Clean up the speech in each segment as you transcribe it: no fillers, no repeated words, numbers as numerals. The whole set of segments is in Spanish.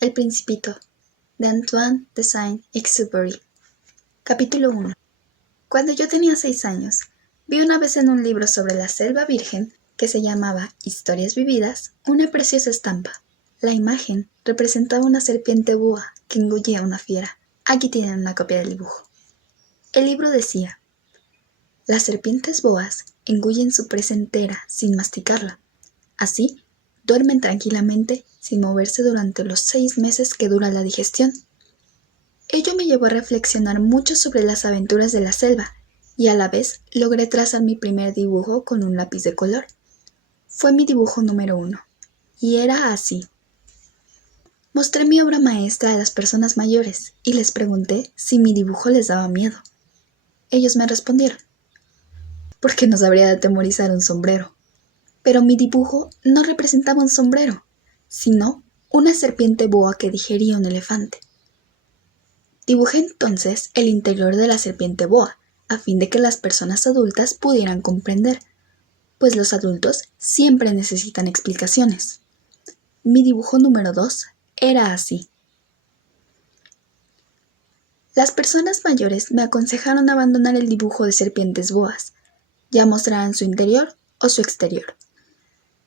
El Principito, de Antoine de Saint-Exupéry. Capítulo 1. Cuando yo tenía 6 años, vi una vez en un libro sobre la selva virgen, que se llamaba Historias vividas, una preciosa estampa. La imagen representaba una serpiente boa que engullía a una fiera. Aquí tienen una copia del dibujo. El libro decía: las serpientes boas engullen su presa entera sin masticarla. Así, duermen tranquilamente sin moverse durante los 6 meses que dura la digestión. Ello me llevó a reflexionar mucho sobre las aventuras de la selva y a la vez logré trazar mi primer dibujo con un lápiz de color. Fue mi dibujo número 1 y era así. Mostré mi obra maestra a las personas mayores y les pregunté si mi dibujo les daba miedo. Ellos me respondieron: ¿por qué nos habría de atemorizar un sombrero? Pero mi dibujo no representaba un sombrero, sino una serpiente boa que digería un elefante. Dibujé entonces el interior de la serpiente boa, a fin de que las personas adultas pudieran comprender, pues los adultos siempre necesitan explicaciones. Mi dibujo número 2 era así. Las personas mayores me aconsejaron abandonar el dibujo de serpientes boas, ya mostraran su interior o su exterior,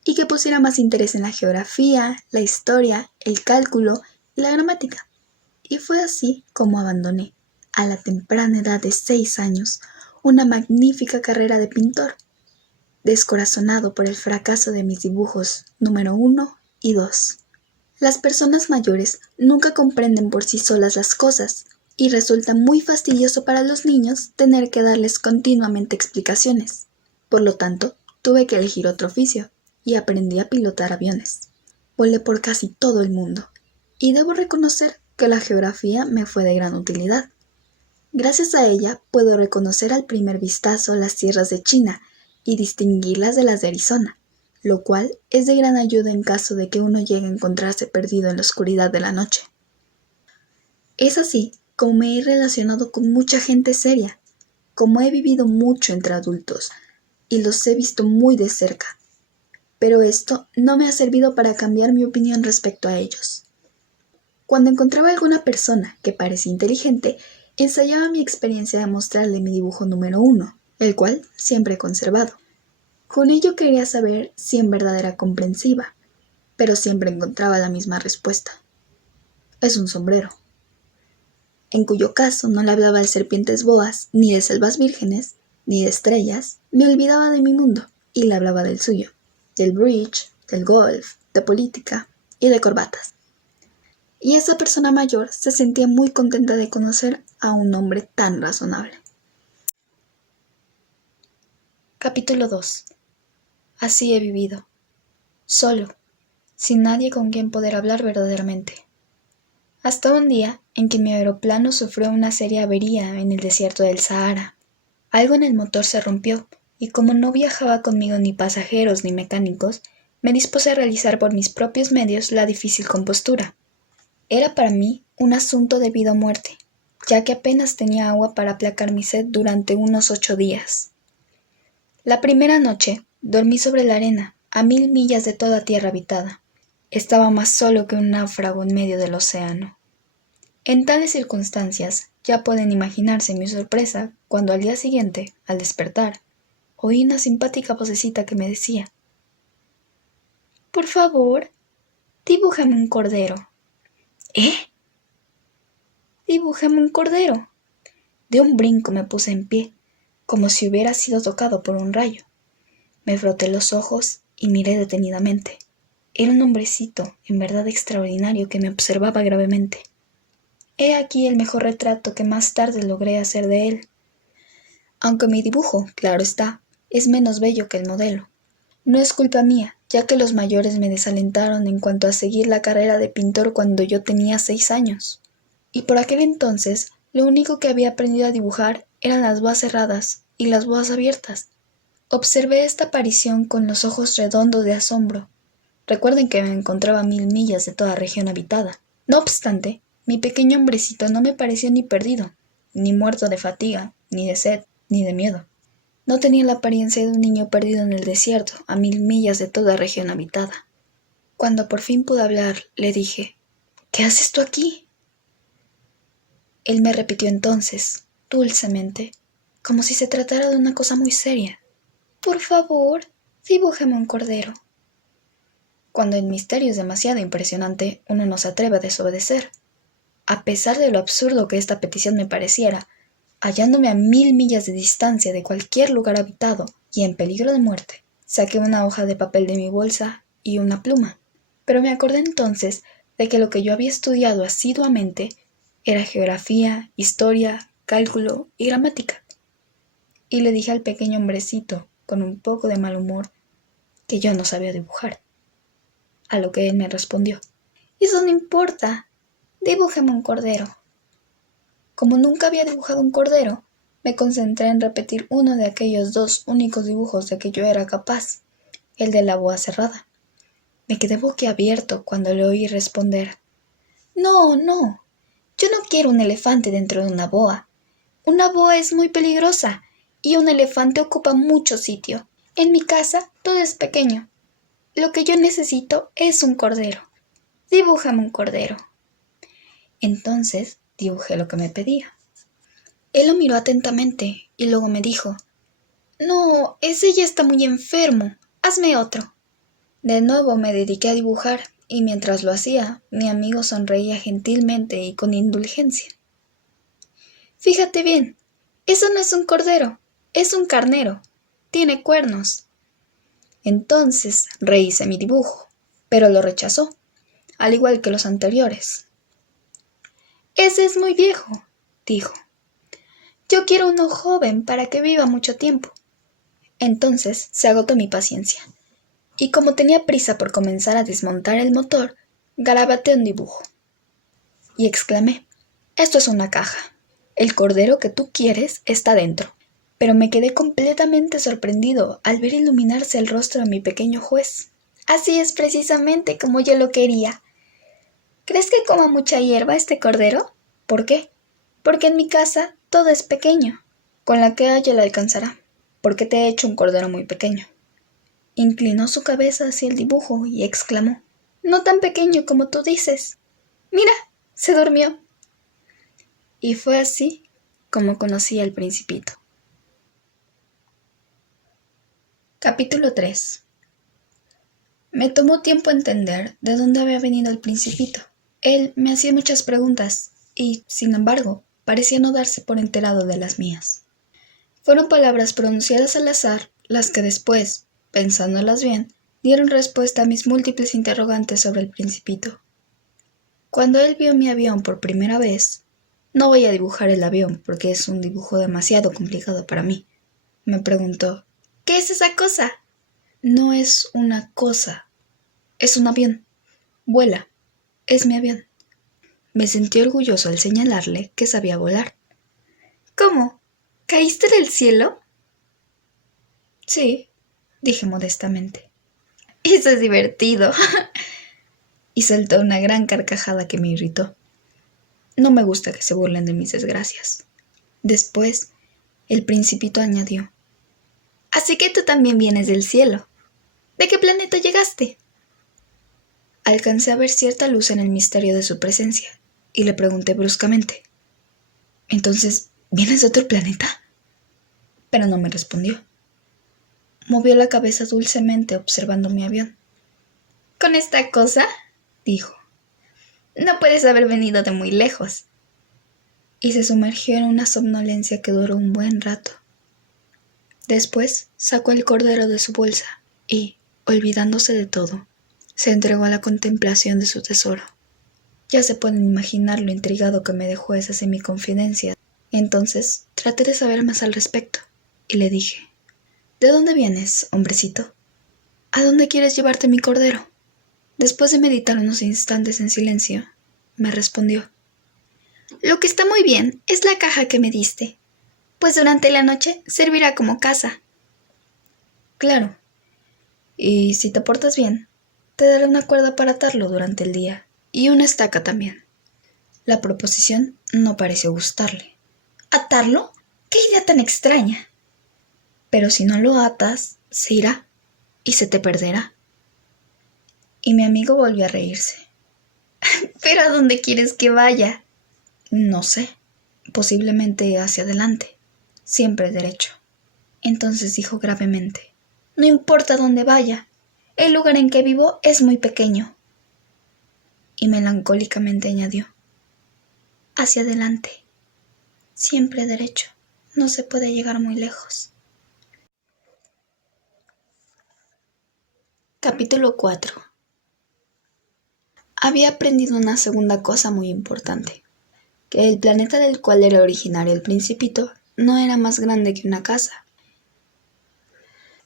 y que pusiera más interés en la geografía, la historia, el cálculo y la gramática. Y fue así como abandoné, a la temprana edad de 6 años, una magnífica carrera de pintor, descorazonado por el fracaso de mis dibujos número 1 y 2. Las personas mayores nunca comprenden por sí solas las cosas, y resulta muy fastidioso para los niños tener que darles continuamente explicaciones. Por lo tanto, tuve que elegir otro oficio, y aprendí a pilotar aviones. Volé por casi todo el mundo, y debo reconocer que la geografía me fue de gran utilidad. Gracias a ella puedo reconocer al primer vistazo las tierras de China y distinguirlas de las de Arizona, lo cual es de gran ayuda en caso de que uno llegue a encontrarse perdido en la oscuridad de la noche. Es así como me he relacionado con mucha gente seria, como he vivido mucho entre adultos y los he visto muy de cerca. Pero esto no me ha servido para cambiar mi opinión respecto a ellos. Cuando encontraba alguna persona que parecía inteligente, ensayaba mi experiencia de mostrarle mi dibujo número 1, el cual siempre he conservado. Con ello quería saber si en verdad era comprensiva, pero siempre encontraba la misma respuesta: es un sombrero. En cuyo caso no le hablaba de serpientes boas, ni de selvas vírgenes, ni de estrellas, me olvidaba de mi mundo y le hablaba del suyo, del bridge, del golf, de política y de corbatas. Y esa persona mayor se sentía muy contenta de conocer a un hombre tan razonable. Capítulo 2. Así he vivido, solo, sin nadie con quien poder hablar verdaderamente. Hasta un día en que mi aeroplano sufrió una seria avería en el desierto del Sahara. Algo en el motor se rompió, y como no viajaba conmigo ni pasajeros ni mecánicos, me dispuse a realizar por mis propios medios la difícil compostura. Era para mí un asunto de vida o muerte, ya que apenas tenía agua para aplacar mi sed durante unos 8 días. La primera noche dormí sobre la arena, a 1000 millas de toda tierra habitada. Estaba más solo que un náufrago en medio del océano. En tales circunstancias, ya pueden imaginarse mi sorpresa cuando al día siguiente, al despertar, oí una simpática vocecita que me decía: «Por favor, dibújame un cordero». «¿Eh?» «Dibújame un cordero». De un brinco me puse en pie, como si hubiera sido tocado por un rayo. Me froté los ojos y miré detenidamente. Era un hombrecito, en verdad extraordinario, que me observaba gravemente. He aquí el mejor retrato que más tarde logré hacer de él. Aunque mi dibujo, claro está, es menos bello que el modelo. No es culpa mía, ya que los mayores me desalentaron en cuanto a seguir la carrera de pintor cuando yo tenía 6 años. Y por aquel entonces, lo único que había aprendido a dibujar eran las boas cerradas y las boas abiertas. Observé esta aparición con los ojos redondos de asombro. Recuerden que me encontraba a 1000 millas de toda región habitada. No obstante, mi pequeño hombrecito no me pareció ni perdido, ni muerto de fatiga, ni de sed, ni de miedo. No tenía la apariencia de un niño perdido en el desierto, a 1000 millas de toda región habitada. Cuando por fin pude hablar, le dije: ¿Qué haces tú aquí? Él me repitió entonces, dulcemente, como si se tratara de una cosa muy seria. Por favor, dibújame un cordero. Cuando el misterio es demasiado impresionante, uno no se atreve a desobedecer. A pesar de lo absurdo que esta petición me pareciera, hallándome a 1000 millas de distancia de cualquier lugar habitado y en peligro de muerte, saqué una hoja de papel de mi bolsa y una pluma. Pero me acordé entonces de que lo que yo había estudiado asiduamente era geografía, historia, cálculo y gramática. Y le dije al pequeño hombrecito, con un poco de mal humor, que yo no sabía dibujar. A lo que él me respondió: «Eso no importa, dibújame un cordero». Como nunca había dibujado un cordero, me concentré en repetir uno de aquellos 2 únicos dibujos de que yo era capaz, el de la boa cerrada. Me quedé boquiabierto cuando le oí responder: «No, no, yo no quiero un elefante dentro de una boa. Una boa es muy peligrosa y un elefante ocupa mucho sitio. En mi casa todo es pequeño. Lo que yo necesito es un cordero. Dibújame un cordero». Entonces dibujé lo que me pedía. Él lo miró atentamente y luego me dijo: «No, ese ya está muy enfermo. Hazme otro». De nuevo me dediqué a dibujar y mientras lo hacía, mi amigo sonreía gentilmente y con indulgencia. «Fíjate bien, eso no es un cordero, es un carnero. Tiene cuernos». Entonces rehice mi dibujo, pero lo rechazó, al igual que los anteriores. «Ese es muy viejo», dijo. «Yo quiero uno joven para que viva mucho tiempo». Entonces se agotó mi paciencia, y como tenía prisa por comenzar a desmontar el motor, garabateé un dibujo. Y exclamé: «Esto es una caja. El cordero que tú quieres está dentro». Pero me quedé completamente sorprendido al ver iluminarse el rostro de mi pequeño juez. «Así es precisamente como yo lo quería. ¿Crees que coma mucha hierba este cordero?» «¿Por qué?» «Porque en mi casa todo es pequeño». «Con la que haya le alcanzará, porque te he hecho un cordero muy pequeño». Inclinó su cabeza hacia el dibujo y exclamó: «No tan pequeño como tú dices. Mira, se durmió». Y fue así como conocí al Principito. Capítulo 3. Me tomó tiempo entender de dónde había venido el Principito. Él me hacía muchas preguntas y, sin embargo, parecía no darse por enterado de las mías. Fueron palabras pronunciadas al azar las que después, pensándolas bien, dieron respuesta a mis múltiples interrogantes sobre el Principito. Cuando él vio mi avión por primera vez, no voy a dibujar el avión porque es un dibujo demasiado complicado para mí, me preguntó: «¿Qué es esa cosa?» «No es una cosa, es un avión. Vuela, es mi avión». Me sentí orgulloso al señalarle que sabía volar. «¿Cómo? ¿Caíste del cielo?» «Sí», dije modestamente. «Eso es divertido». Y soltó una gran carcajada que me irritó. No me gusta que se burlen de mis desgracias. Después, el Principito añadió: «Así que tú también vienes del cielo. ¿De qué planeta llegaste?» Alcancé a ver cierta luz en el misterio de su presencia, y le pregunté bruscamente: «¿Entonces vienes de otro planeta?» Pero no me respondió. Movió la cabeza dulcemente observando mi avión. «¿Con esta cosa?», dijo. «No puedes haber venido de muy lejos». Y se sumergió en una somnolencia que duró un buen rato. Después sacó el cordero de su bolsa y, olvidándose de todo, se entregó a la contemplación de su tesoro. Ya se pueden imaginar lo intrigado que me dejó esa semiconfidencia. Entonces traté de saber más al respecto y le dije: «¿De dónde vienes, hombrecito? ¿A dónde quieres llevarte mi cordero?» Después de meditar unos instantes en silencio, me respondió: «Lo que está muy bien es la caja que me diste, pues durante la noche servirá como casa». «Claro, y si te portas bien, te daré una cuerda para atarlo durante el día y una estaca también». La proposición no pareció gustarle. «¿Atarlo? ¡Qué idea tan extraña!». «Pero si no lo atas, se irá y se te perderá». Y mi amigo volvió a reírse. ¿Pero a dónde quieres que vaya? No sé, posiblemente hacia adelante, siempre derecho. Entonces dijo gravemente: no importa dónde vaya, el lugar en que vivo es muy pequeño. Y melancólicamente añadió: hacia adelante, siempre derecho, no se puede llegar muy lejos. Capítulo 4. Había aprendido una segunda cosa muy importante: que el planeta del cual era originario el Principito no era más grande que una casa.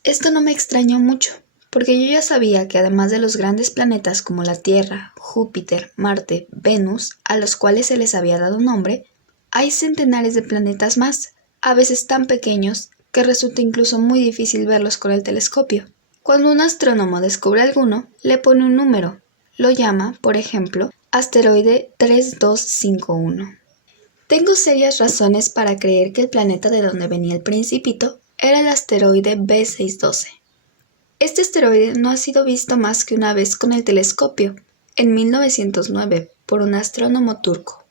Esto no me extrañó mucho, porque yo ya sabía que además de los grandes planetas como la Tierra, Júpiter, Marte, Venus, a los cuales se les había dado nombre, hay centenares de planetas más, a veces tan pequeños que resulta incluso muy difícil verlos con el telescopio. Cuando un astrónomo descubre alguno, le pone un número. Lo llama, por ejemplo, asteroide 3251. Tengo serias razones para creer que el planeta de donde venía el Principito era el asteroide B612. Este asteroide no ha sido visto más que una vez con el telescopio, en 1909, por un astrónomo turco.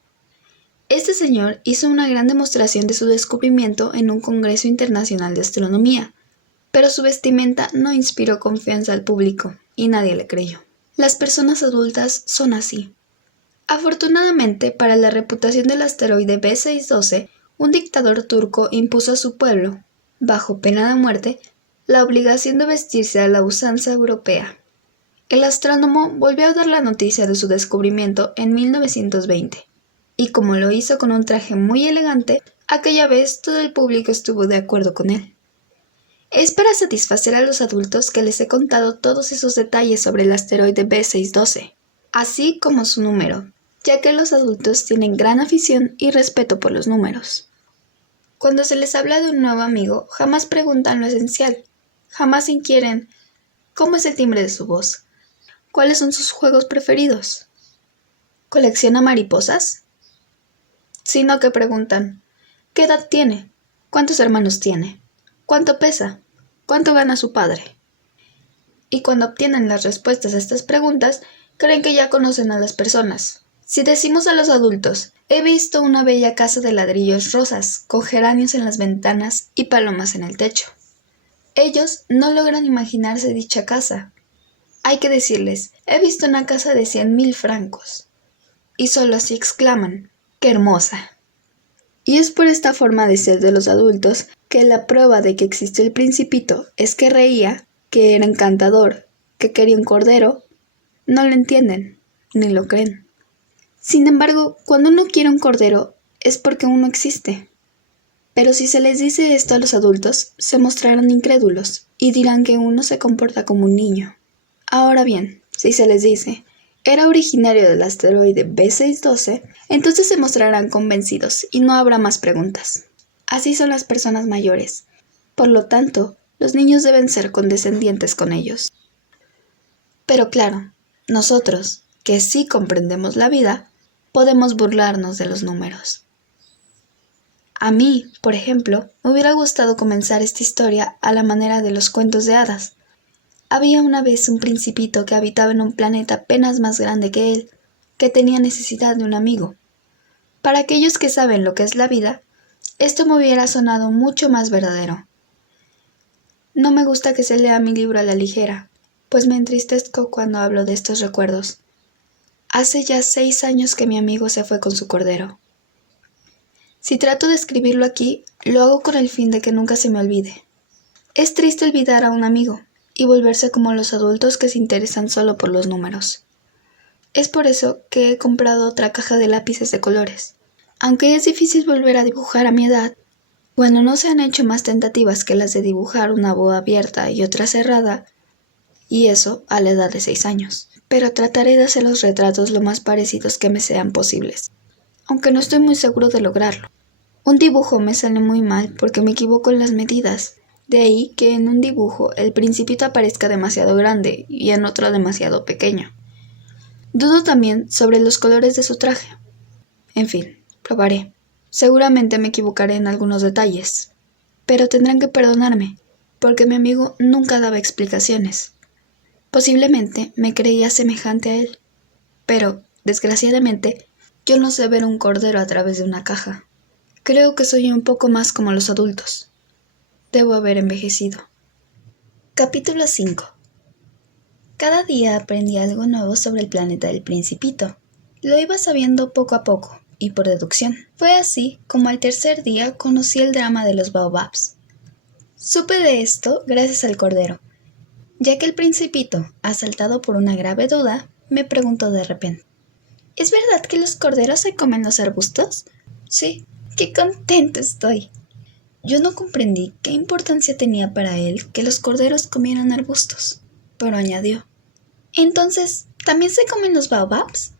Este señor hizo una gran demostración de su descubrimiento en un congreso internacional de astronomía, pero su vestimenta no inspiró confianza al público y nadie le creyó. Las personas adultas son así. Afortunadamente para la reputación del asteroide B612, un dictador turco impuso a su pueblo, bajo pena de muerte, la obligación de vestirse a la usanza europea. El astrónomo volvió a dar la noticia de su descubrimiento en 1920, y como lo hizo con un traje muy elegante, aquella vez todo el público estuvo de acuerdo con él. Es para satisfacer a los adultos que les he contado todos esos detalles sobre el asteroide B612, así como su número, ya que los adultos tienen gran afición y respeto por los números. Cuando se les habla de un nuevo amigo, jamás preguntan lo esencial, jamás inquieren cómo es el timbre de su voz, cuáles son sus juegos preferidos. ¿Colecciona mariposas? Sino que preguntan: ¿qué edad tiene? ¿Cuántos hermanos tiene? ¿Cuánto pesa? ¿Cuánto gana su padre? Y cuando obtienen las respuestas a estas preguntas, creen que ya conocen a las personas. Si decimos a los adultos: he visto una bella casa de ladrillos rosas, con geranios en las ventanas y palomas en el techo, ellos no logran imaginarse dicha casa. Hay que decirles: he visto una casa de 100.000 francos. Y solo así exclaman: ¡qué hermosa! Y es por esta forma de ser de los adultos que la prueba de que existió el Principito es que reía, que era encantador, que quería un cordero, no lo entienden, ni lo creen. Sin embargo, cuando uno quiere un cordero, es porque uno existe. Pero si se les dice esto a los adultos, se mostrarán incrédulos y dirán que uno se comporta como un niño. Ahora bien, si se les dice: era originario del asteroide B612, entonces se mostrarán convencidos y no habrá más preguntas. Así son las personas mayores. Por lo tanto, los niños deben ser condescendientes con ellos. Pero claro, nosotros, que sí comprendemos la vida, podemos burlarnos de los números. A mí, por ejemplo, me hubiera gustado comenzar esta historia a la manera de los cuentos de hadas. Había una vez un principito que habitaba en un planeta apenas más grande que él, que tenía necesidad de un amigo. Para aquellos que saben lo que es la vida, esto me hubiera sonado mucho más verdadero. No me gusta que se lea mi libro a la ligera, pues me entristezco cuando hablo de estos recuerdos. Hace ya 6 años que mi amigo se fue con su cordero. Si trato de escribirlo aquí, lo hago con el fin de que nunca se me olvide. Es triste olvidar a un amigo y volverse como los adultos que se interesan solo por los números. Es por eso que he comprado otra caja de lápices de colores. Aunque es difícil volver a dibujar a mi edad, bueno, no se han hecho más tentativas que las de dibujar una boa abierta y otra cerrada, y eso a la edad de 6 años. Pero trataré de hacer los retratos lo más parecidos que me sean posibles, aunque no estoy muy seguro de lograrlo. Un dibujo me sale muy mal porque me equivoco en las medidas. De ahí que en un dibujo el principito aparezca demasiado grande y en otro demasiado pequeño. Dudo también sobre los colores de su traje. En fin, probaré. Seguramente me equivocaré en algunos detalles, pero tendrán que perdonarme, porque mi amigo nunca daba explicaciones. Posiblemente me creía semejante a él, pero Desgraciadamente, yo no sé ver un cordero a través de una caja. Creo que soy un poco más como los adultos. Debo haber envejecido. Capítulo 5. Cada día aprendí algo nuevo sobre el planeta del Principito. Lo iba sabiendo poco a poco, y por deducción. Fue así como al tercer día conocí el drama de los baobabs. Supe de esto gracias al cordero, ya que el Principito, asaltado por una grave duda, me preguntó de repente: ¿Es verdad que los corderos se comen los arbustos? Sí, qué contento estoy. Yo no comprendí qué importancia tenía para él que los corderos comieran arbustos, pero añadió: ¿Entonces también se comen los baobabs?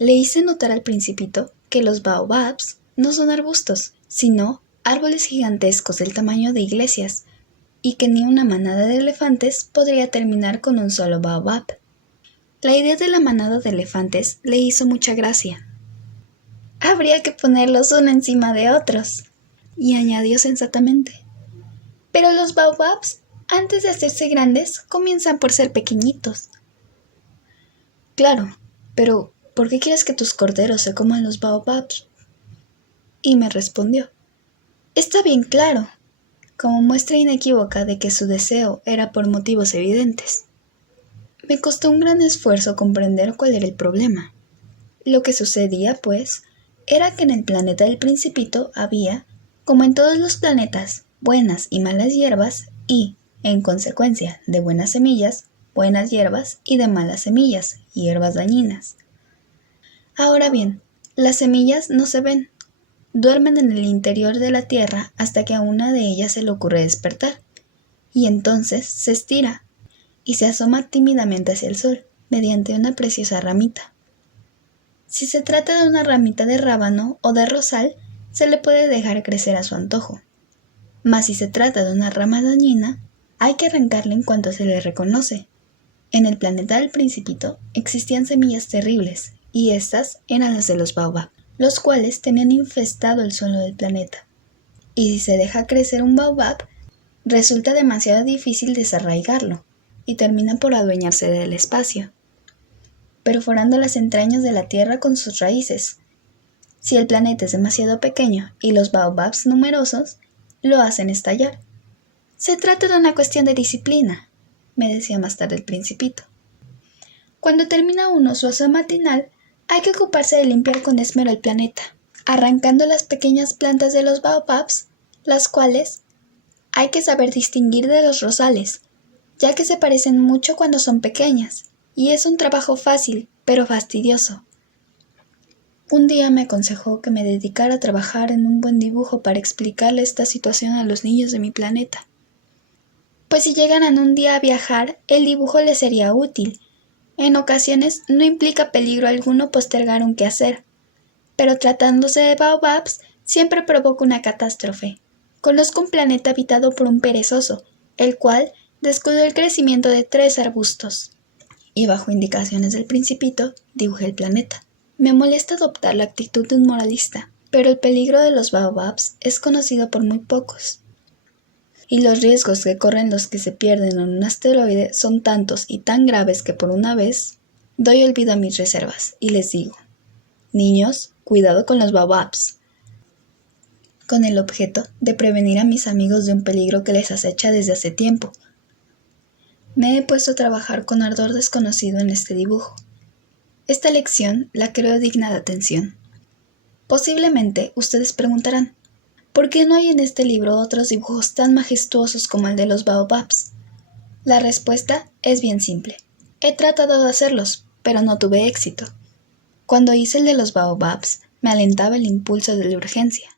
Le hice notar al Principito que los baobabs no son arbustos, sino árboles gigantescos del tamaño de iglesias, y que ni una manada de elefantes podría terminar con un solo baobab. La idea de la manada de elefantes le hizo mucha gracia. Habría que ponerlos uno encima de otros, y añadió sensatamente: pero los baobabs, antes de hacerse grandes, comienzan por ser pequeñitos. Claro, pero ¿por qué quieres que tus corderos se coman los baobabs? Y me respondió: está bien claro, como muestra inequívoca de que su deseo era por motivos evidentes. Me costó un gran esfuerzo comprender cuál era el problema. Lo que sucedía, pues, era que en el planeta del Principito había, como en todos los planetas, buenas y malas hierbas y, en consecuencia, de buenas semillas, buenas hierbas y de malas semillas, hierbas dañinas. Ahora bien, las semillas no se ven. Duermen en el interior de la tierra hasta que a una de ellas se le ocurre despertar, y entonces se estira y se asoma tímidamente hacia el sol, mediante una preciosa ramita. Si se trata de una ramita de rábano o de rosal, se le puede dejar crecer a su antojo. Mas si se trata de una rama dañina, hay que arrancarla en cuanto se le reconoce. En el planeta del Principito existían semillas terribles, y estas eran las de los baobab, los cuales tenían infestado el suelo del planeta. Y si se deja crecer un baobab, resulta demasiado difícil desarraigarlo, y termina por adueñarse del espacio, perforando las entrañas de la tierra con sus raíces. Si el planeta es demasiado pequeño y los baobabs numerosos, lo hacen estallar. Se trata de una cuestión de disciplina, me decía más tarde el Principito. Cuando termina uno su aseo matinal, hay que ocuparse de limpiar con esmero el planeta, arrancando las pequeñas plantas de los baobabs, las cuales hay que saber distinguir de los rosales, ya que se parecen mucho cuando son pequeñas, y es un trabajo fácil, pero fastidioso. Un día me aconsejó que me dedicara a trabajar en un buen dibujo para explicarle esta situación a los niños de mi planeta. Pues si llegaran un día a viajar, el dibujo les sería útil. En ocasiones no implica peligro alguno postergar un quehacer, pero tratándose de baobabs siempre provoca una catástrofe. Conozco un planeta habitado por un perezoso, el cual descuidó el crecimiento de 3 arbustos. Y bajo indicaciones del Principito, dibujé el planeta. Me molesta adoptar la actitud de un moralista, pero el peligro de los baobabs es conocido por muy pocos. Y los riesgos que corren los que se pierden en un asteroide son tantos y tan graves que por una vez doy olvido a mis reservas y les digo: niños, cuidado con los baobabs, con el objeto de prevenir a mis amigos de un peligro que les acecha desde hace tiempo. Me he puesto a trabajar con ardor desconocido en este dibujo. Esta lección la creo digna de atención. Posiblemente ustedes preguntarán: ¿por qué no hay en este libro otros dibujos tan majestuosos como el de los baobabs? La respuesta es bien simple. He tratado de hacerlos, pero no tuve éxito. Cuando hice el de los baobabs, me alentaba el impulso de la urgencia.